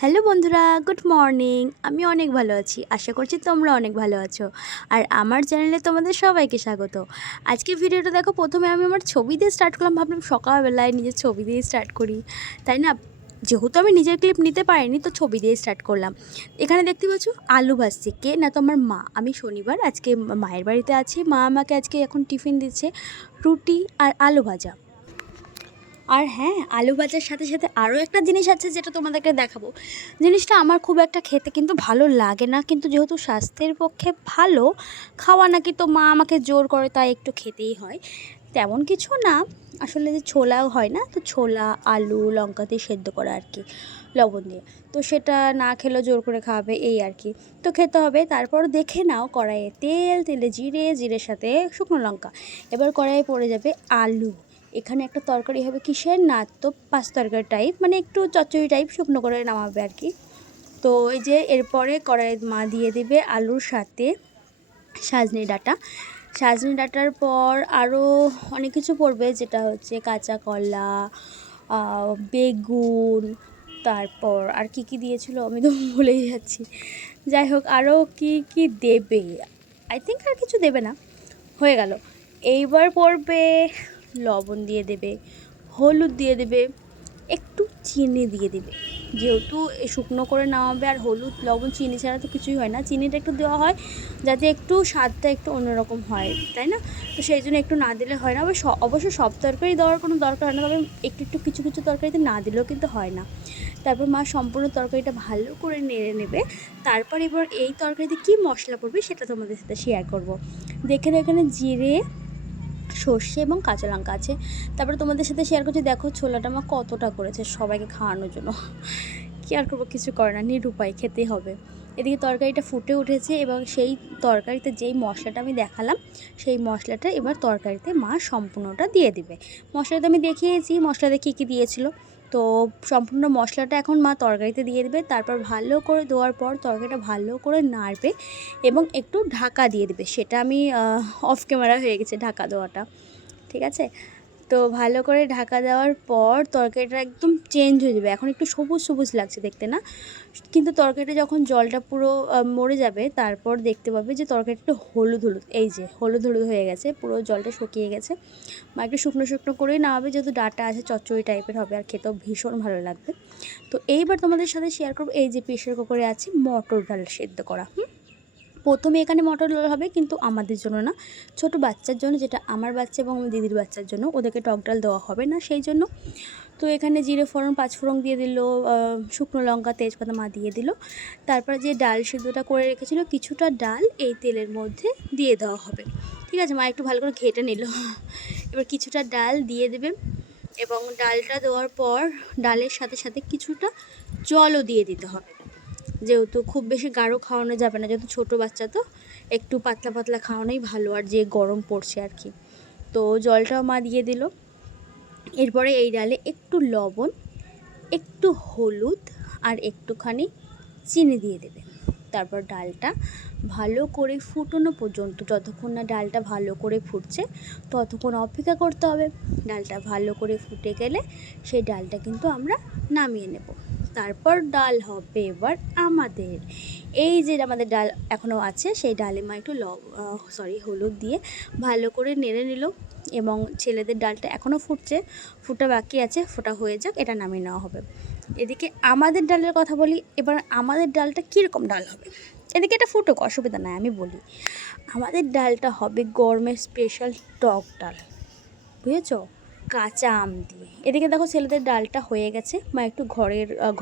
Hello বন্ধুরা, good morning. আমি অনেক ভালো আছি, আশা করছি তোমরা অনেক ভালো আছো। আর আমার চ্যানেলে তোমাদের সবাইকে স্বাগত। আজকে ভিডিওটা দেখো, প্রথমে আমি আমার ছবি দিয়ে স্টার্ট করলাম। ভাবলাম সকালবেলায় নিজের ছবি দিয়ে স্টার্ট করি, তাই না? যেহেতু আমি নিজের ক্লিপ নিতে পারিনি, তো ছবি দিয়ে স্টার্ট করলাম। এখানে দেখতে পাচ্ছ আলু ভাজছে, কে না তো আমার মা। আমি শনিবার আজকে মায়ের বাড়িতে আছি। মা আমাকে আজকে এখন টিফিন দিচ্ছে রুটি আর আলু ভাজা। আর হ্যাঁ, আলু ভাজার সাথে সাথে আরও একটা জিনিস আছে যেটা তোমাদেরকে দেখাবো। জিনিসটা আমার খুব একটা খেতে কিন্তু ভালো লাগে না, কিন্তু যেহেতু স্বাস্থ্যের পক্ষে ভালো খাওয়া নাকি, তো মা আমাকে জোর করে, তাই একটু খেতেই হয়। তেমন কিছু না, আসলে যে ছোলাও হয় না, তো ছোলা আলু লঙ্কা দিয়ে সেদ্ধ করা আর কি, লবণ দিয়ে। তো সেটা না খেলেও জোর করে খাওয়াবে, এই আর কি। তো খেতে হবে। তারপর দেখে নাও, কড়াইয়ে তেল, তেলে জিরে, জিরের সাথে শুকনো লঙ্কা। এবার কড়াইয়ে পড়ে যাবে আলু। এখানে একটা তরকারি হবে কিসের না, তো পাঁচ তরকারি টাইপ, মানে একটু চচ্চড়ি টাইপ, শুকনো করে নামাবে আর কি। তো এই যে এরপরে কড়াইয়ে মা দিয়ে দেবে আলুর সাথে সজনে ডাঁটা। সজনে ডাঁটার পর আরও অনেক কিছু পড়বে, যেটা হচ্ছে কাঁচা কলা, বেগুন, তারপর আর কি কি দিয়েছিল আমি তো ভুলেই যাচ্ছি। যাই হোক, আরও কি কি দেবে, আই থিঙ্ক আর কিছু দেবে না। হয়ে গেল। এইবার পড়বে লবণ দিয়ে দেবে, হলুদ দিয়ে দেবে, একটু চিনি দিয়ে দেবে। যেহেতু শুকনো করে নামাবে, আর হলুদ লবণ চিনি ছাড়া তো কিছুই হয় না, চিনিটা একটু দেওয়া হয় যাতে একটু স্বাদটা একটু অন্যরকম হয়, তাই না? তো সেই জন্য একটু না দিলে হয় না। অবশ্য সব তরকারি দেওয়ার কোনো দরকার হয় না, তবে একটু একটু কিছু কিছু তরকারিতে না দিলেও কিন্তু হয় না। তারপর মা সম্পূর্ণ তরকারিটা ভালো করে নেড়ে নেবে। তারপর এবার এই তরকারিতে কী মশলা পড়বে সেটা তোমাদের সাথে শেয়ার করব। দেখে এখানে জিরে, সর্ষে এবং কাঁচা লঙ্কা আছে। তারপরে তোমাদের সাথে শেয়ার করছি, দেখো ছোলাটা মা কতটা করেছে সবাইকে খাওয়ানোর জন্য। কী আর করবো, কিছু করে না, নিরুপায়, খেতেই হবে। এদিকে তরকারিটা ফুটে উঠেছে, এবং সেই তরকারিতে যেই মশলাটা আমি দেখালাম, সেই মশলাটা এবার তরকারিতে মা সম্পূর্ণটা দিয়ে দেবে। মশলাটা আমি দেখিয়েছি, মশলাতে কী কী দিয়েছিল। তো সম্পূর্ণ মশলাটা এখন মা তরকারিতে দিয়ে দেবে। তারপর ভালো করে দেওয়ার পর তরকারিটা ভালো করে নাড়বে এবং একটু ঢাকা দিয়ে দেবে। সেটা আমি অফ ক্যামেরা হয়ে গেছে ঢাকা দেওয়াটা, ঠিক আছে? তো ভালো করে ঢাকা দেওয়ার পর তরকারিটা একদম চেঞ্জ হয়ে যাবে। এখন একটু সবুজ সবুজ লাগছে দেখতে, না? কিন্তু তরকারিটা যখন জলটা পুরো মরে যাবে, তারপর দেখতে পাবে যে তরকারিটা একটু হলুদ হলুদ, এই যে হলুদ হলুদ হয়ে গেছে, পুরো জলটা শুকিয়ে গেছে। মা একটু শুকনো শুকনো করেই নামাবে, যেহেতু ডাঁটা আছে, চচ্চড়ি টাইপের হবে, আর খেতেও ভীষণ ভালো লাগবে। তো এইবার তোমাদের সাথে শেয়ার করবো, এই যে প্রেশার কুকারে আছে মটর ডাল সেদ্ধ করা। প্রথমে এখানে মটর ডাল হবে, কিন্তু আমাদের জন্য না, ছোট বাচ্চার জন্য, যেটা আমার বাচ্চা এবং আমার দিদির বাচ্চার জন্য, ওদেরকে টক ডাল দেওয়া হবে না, সেই জন্য। তো এখানে জিরে ফোড়ন, পাঁচফোড়ন দিয়ে দিল, শুকনো লঙ্কা, তেজপাতা মা দিয়ে দিল। তারপর যে ডাল সিদ্ধটা করে রেখেছিল, কিছুটা ডাল এই তেলের মধ্যে দিয়ে দেওয়া হবে, ঠিক আছে? মা একটু ভালো করে ঘেটে নিল। এবার কিছুটা ডাল দিয়ে দেবে, এবং ডালটা দেওয়ার পর ডালের সাথে সাথে কিছুটা জলও দিয়ে দিতে হবে। যেহেতু খুব বেশি গাঢ় খাওয়ানো যাবে না, যেহেতু ছোটো বাচ্চা, তো একটু পাতলা পাতলা খাওয়ানোই ভালো, আর যে গরম পড়ছে আর কি। তো জলটাও মা দিয়ে দিল। এরপরে এই ডালে একটু লবণ, একটু হলুদ আর একটুখানি চিনি দিয়ে দেবে। তারপর ডালটা ভালো করে ফুটানো পর্যন্ত, যতক্ষণ না ডালটা ভালো করে ফুটছে ততক্ষণ অপেক্ষা করতে হবে। ডালটা ভালো করে ফুটে গেলে সেই ডালটা কিন্তু আমরা নামিয়ে নেব। তারপর ডাল হবে এবার আমাদের, এই যে আমাদের ডাল এখনও আছে, সেই ডালে মা একটু হলুদ দিয়ে ভালো করে নেড়ে নিল। এবং ছেলেদের ডালটা এখনও ফুটছে, ফুটা বাকি আছে, ফোটা হয়ে যাক, এটা নামিয়ে নেওয়া হবে। এদিকে আমাদের ডালের কথা বলি। এবার আমাদের ডালটা কীরকম ডাল হবে, এদিকে এটা ফুটুক, অসুবিধা নাই, আমি বলি। আমাদের ডালটা হবে গরমের স্পেশাল টক ডাল, বুঝেছো? কাঁচা আম দিয়ে। এদিকে দেখো ছেলেদের ডালটা হয়ে গেছে, মা একটু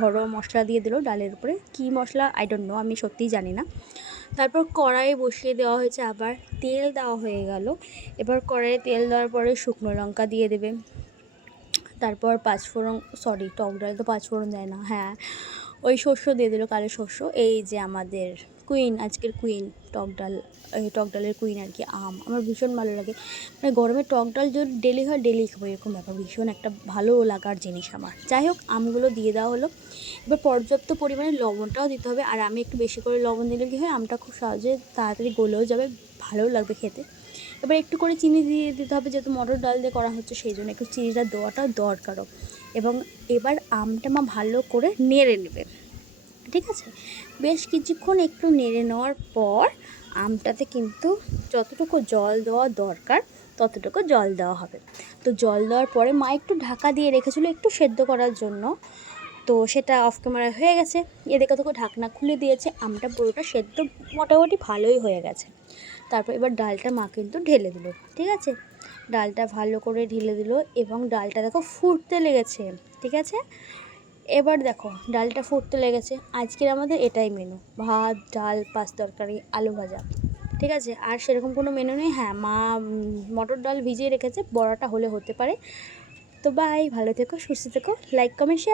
ঘরোয়া মশলা দিয়ে দিল ডালের উপরে। কী মশলা আই ডোন্ট নো, আমি সত্যিই জানি না। তারপর কড়াইয়ে বসিয়ে দেওয়া হয়েছে, আবার তেল দেওয়া হয়ে গেল। এবার কড়াইয়ে তেল দেওয়ার পরে শুকনো লঙ্কা দিয়ে দেবে। তারপর পাঁচফোড়ন, সরি, টক ডালে তো পাঁচফোড়ন দেয় না, হ্যাঁ, ওই শস্য দিয়ে দিল, কালো শস্য। এই যে আমাদের কুইন, আজকের কুইন টক ডাল, টক ডালের কুইন আর কি, আম। আমার ভীষণ ভালো লাগে, মানে গরমে টক ডাল যদি ডেলি হয়, ডেলি খাবো, এরকম ব্যাপার, ভীষণ একটা ভালো লাগার জিনিস আমার। যাই হোক, আমগুলো দিয়ে দেওয়া হলো। এবার পর্যাপ্ত পরিমাণে লবণটাও দিতে হবে, আর আমি একটু বেশি করে লবণ দিলে কী হয়, আমটা খুব সহজে তাড়াতাড়ি গলেও যাবে, ভালোও লাগবে খেতে। এবার একটু করে চিনি দিয়ে দিতে হবে, যেহেতু মটর ডাল দিয়ে করা হচ্ছে, সেই জন্য একটু চিনিটা দেওয়াটাও দরকারও। এবং এবার আমটা মা ভালো করে নেড়ে নেবে। ঠিক আছে। বেশ কিছুক্ষণ একটু নেড়ে নেওয়ার পর আমটাতে কিন্তু যতটুকু জল দেওয়া দরকার ততটুকু জল দেওয়া হবে। তো জল দেওয়ার পরে মা একটু ঢাকা দিয়ে রেখেছিলো একটু সেদ্ধ করার জন্য, তো সেটা অফ ক্যামেরায় হয়ে গেছে। এদিকে তোকে ঢাকনা খুলে দিয়েছে, আমটা পুরোটা সেদ্ধ মোটামুটি ভালোই হয়ে গেছে। তারপর এবার ডালটা মা কিন্তু ঢেলে দিল, ঠিক আছে। ডালটা ভালো করে ঢেলে দিল এবং ডালটা দেখো ফুটতে লেগেছে, ঠিক আছে। এবার দেখো ডালটা ফুটতে লেগেছে, আজকের আমাদের এটাই মেনু, ভাত ডাল পাঁচ তরকারি আলু ভাজা, ঠিক আছে। আর সেরকম কোনো মেনু নেই। হ্যাঁ, মা মটর ডাল ভিজিয়ে রেখেছে, বড়াটা হলে হতে পারে। তো বাই, ভালো থেকো সুস্থ থেকো, লাইক কমেন্ট শেয়ার।